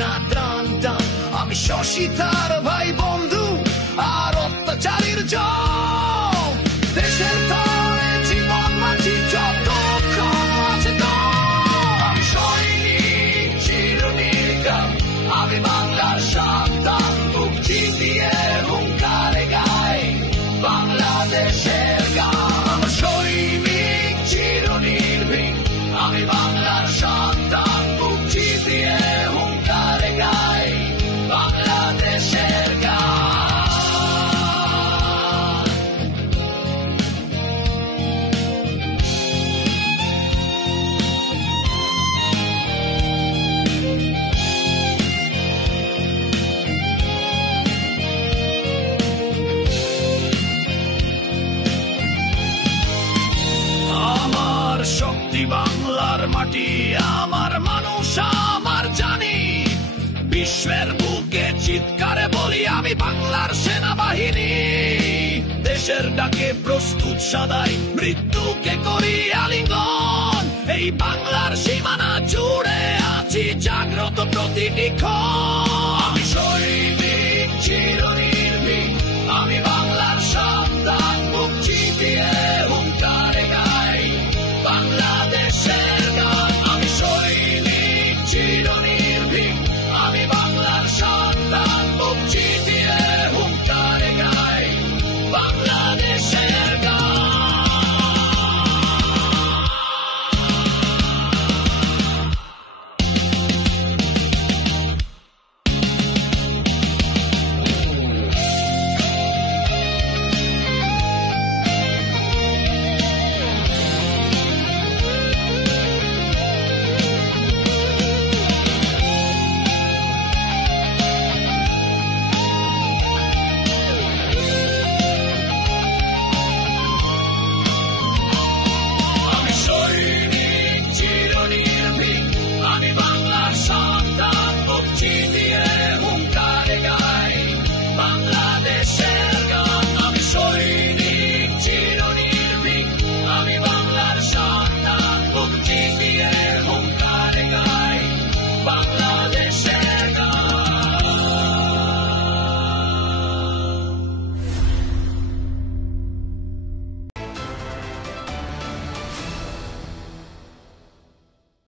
না ত্রাণ টান। আমি শশী তার ভাই বন্ধু আর অত্যাচারীর জম। দেশের তরে জীবন মাঝি যতক্ষণ আছে দম। আমি সৈনিক চিরনির্গাম, আমি বাংলার সন্তান, মুক্তি দিয়ে হুঙ্কারে গাই বাংলাদেশের গান। আমার সৈনিক চিরনির্ভীক, আমি বাংলার সন্তান, মুক্তি দিয়ে হুঙ্কারে গাই বাংলাদেশের গান। আমার শক্তি বাংলার মাটি, আমার মানুষ, আমার জানি। বিশ্বের বুকে চিৎকারে বলি আমি বাংলার সেনাবাহিনী। দেশের ডাকে প্রস্তুত সদাই, মৃত্যুকে করি আলিঙ্গন। এই বাংলার সীমানা জুড়ে আছি জাগ্রত প্রতিটি ক্ষণ।